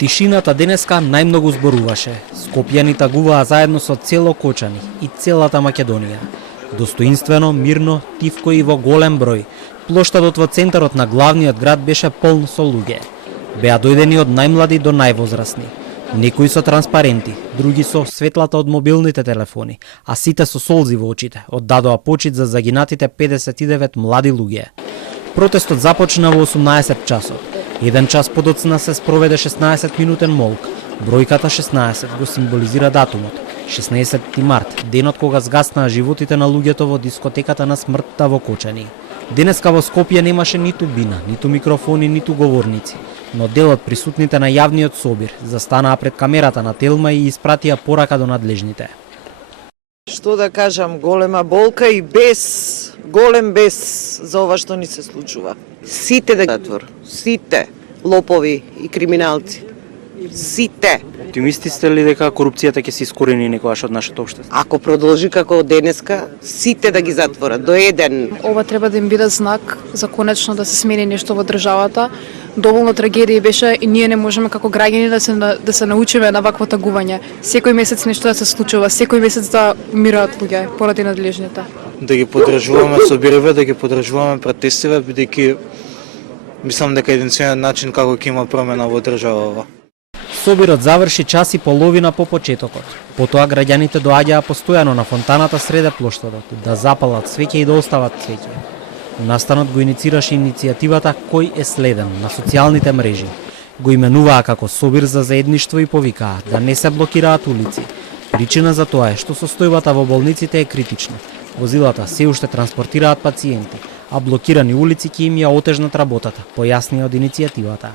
Тишината денеска најмногу зборуваше. Скопјани тагуваа заедно со цело Кочани и целата Македонија. Достоинствено, мирно, тивко и во голем број. Плоштадот во центарот на главниот град беше полн со луѓе. Беа дојдени од најмлади до највозрасни. Некои со транспаренти, други со светлата од мобилните телефони, а сите со солзи во очите, оддадоа почит за загинатите 59 млади луѓе. Протестот започна во 18 часот. Еден час подоцна се спроведе 16-минутен молк. Бројката 16 го символизира датумот. 16 март, денот кога згаснаа животите на луѓето во дискотеката на смртта во Кочани. Денеска во Скопје немаше ниту бина, ниту микрофони, ниту говорници. Но дел од присутните на јавниот собир застанаа пред камерата на Телма и испратија порака до надлежните. Што да кажам, голема болка и голем бес за ова што ни се случува. Сите да затвор, сите лопови и криминалци, сите. Оптимисти сте ли дека корупцијата ќе се искорени некогаш од нашето општество? Ако продолжи како денеска, сите да ги затворат до еден. Ова треба да им биде знак за конечно да се смени нешто во државата. Доволно трагедија беше и ние не можеме како граѓани да се научиме на вакво тагување. Секој месец нешто да се случува, секој месец да умираат луѓе поради надлежните. Да ги поддржуваме собириве, да ги поддржуваме протестиве, бидејќи мислам дека единствениот начин како ќе има промена во државава. Собирот заврши час и половина по почетокот. Потоа граѓаните доаѓаа постојано на фонтаната среде плоштадот, да запалат свеќе и да остават свеќе. Настанот го иницираше иницијативата Кој е следен на социјалните мрежи. Го именуваа како собир за заедништво и повикаа да не се блокираат улици. Причина за тоа е што состојбата во болниците е критична. Возилата се уште транспортираат пациенти, а блокирани улици ќе им ја отежнат работата, појасни од иницијативата.